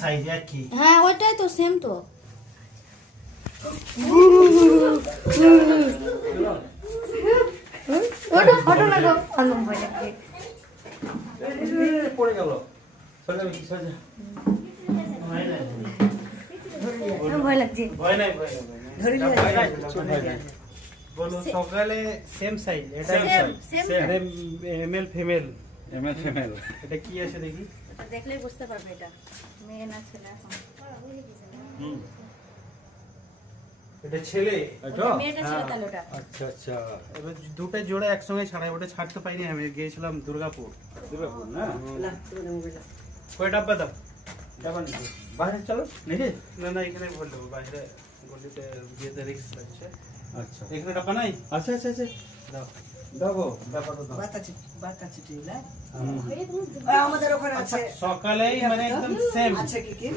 Size একই। হ্যাঁ ওইটাই তো সেম তো। ওটা ঘটনা গো আলম ভাই নাকি পড়ে গেল চলে কি সাজা ভয় লাগছে। ভয় নাই ধরে নিয়ে বলো সকালে সেম সাইজ এটা সেম মেল ফিমেল এটা কি আছে দেখি এটা দেখলে বুঝতে পারবে এটা মেয়ে না ছেলে এখন। এটা ছেলে এটা মেয়েটা ছেলে তাহলে ওটা। আচ্ছা আচ্ছা এবার দুটো জোড়া একসঙ্গে ছাড়াই ওটা ছাড়তে পাইনি আমি গিয়েছিলাম দুর্গাপুর না কয় ডাব্বা দাও ডাব্বা নিতে বাইরে চলো নাকি না না এখানে বললো বাইরে গলিতে গিয়ে রিস্ক আছে। আচ্ছা এখানে ডাব্বা নাই আচ্ছা আচ্ছা আচ্ছা দাও দাও ডাব্বাটা দাও বাতা চিটিলা আমাদের ওখানে আছে সকালেই মানে একদম সেম আছে কি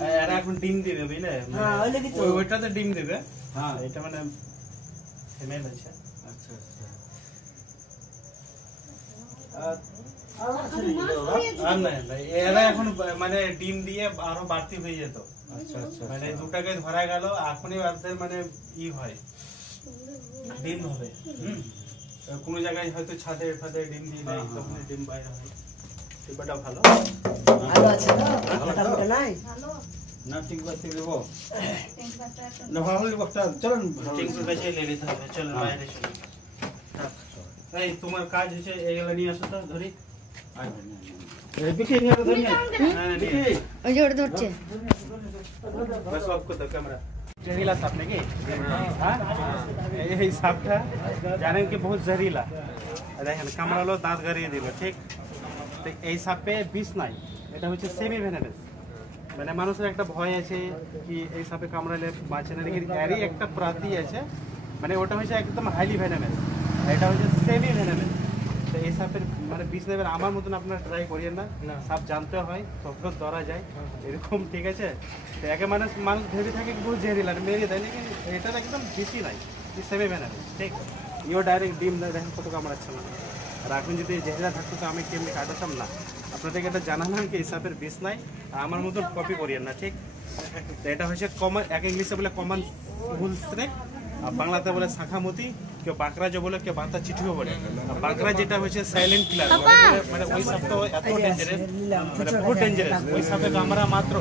হ্যাঁ এরা এখন ডিম দিবে বুঝলে হ্যাঁ ওই লাগি তো ওইটাতে ডিম দিবে হ্যাঁ এটা মানে ফিমেল আছে। আচ্ছা আচ্ছা আর না এরা এখন মানে ডিম দিয়ে আরো বাড়তি হয়ে যেত। আচ্ছা আচ্ছা মানে দুটাকে ধরা গেল এখনই বাড়তে মানে ই হয় ডিম হবে। কোন জায়গায় হয়তো ছাদে ফাদে ডিম দিয়ে দেয় তখন ডিম বাইরে হয়। সেটা ভালো ভালো আছে না মোটামুটি নাই ভালো না ঠিক বাতে দেব না ভালো বক্তা চলুন ঠিক কাছে ले लेते হবে চল বাইরে চল। এই তোমার কাজ হচ্ছে এইগুলা নিয়ে আসো তো ধরি এই বিকে নিয়ে ধরি না ওই যে ওটা ধরছে बस आपको तो कैमरा जहरीला सांप नहीं हाँ यही सांप था जाने कि बहुत जहरीला देखें कामड़ालो दाँत गाड़िए दिल ठीक तो এই সাপে বিষ নাই এটা হচ্ছে সেমি ভেনামাস মানে মানুষের একটা ভয় আছে কি এই সাপে কামড়ালে বাঁচে না लेकिन এরই একটা প্রাতি আছে মানে ওটা হচ্ছে একদম হাইলি ভেনামাস এটা হচ্ছে সেমি ভেনামাস তো এই সাপের মানে বিষ নেবেন আমার মতন আপনারা ট্রাই করিয়েন না সাপ জানতে হয় তখন ধরা যায় এরকম ঠিক আছে তো একে মানুষ ভেবে থাকে বহু জেহরিলা মেরে দেয় लेकिन এটা একদম বেশি নাই সেমি ভেনামাস ঠিক ইও ডাইরেক্ট ডিম দেয় দেখেন কত কামড়াচ্ছে না আর এখন যদি জেহরিলা থাকতো তো আমি কেমনি কাটাতাম না আপনাদেরকে এটা জানালাম কি এই সাপের বিষ নাই আমার মতন কপি করিয়েন না ঠিক তো এটা হচ্ছে কমন এক ইংলিশে বলে কমন বুল স্নেক আর বাংলাতে বলে শাখামতি কেউ বাঁকড়া যে বলে কেউ বাতা চিঠিও বলে আর বাঁকড়া যেটা হচ্ছে সাইলেন্ট কিলার মানে ওই সাপ তো এত ডেঞ্জারাস মানে বহুত ডেঞ্জারাস ওই সাপে কামড়া মাত্র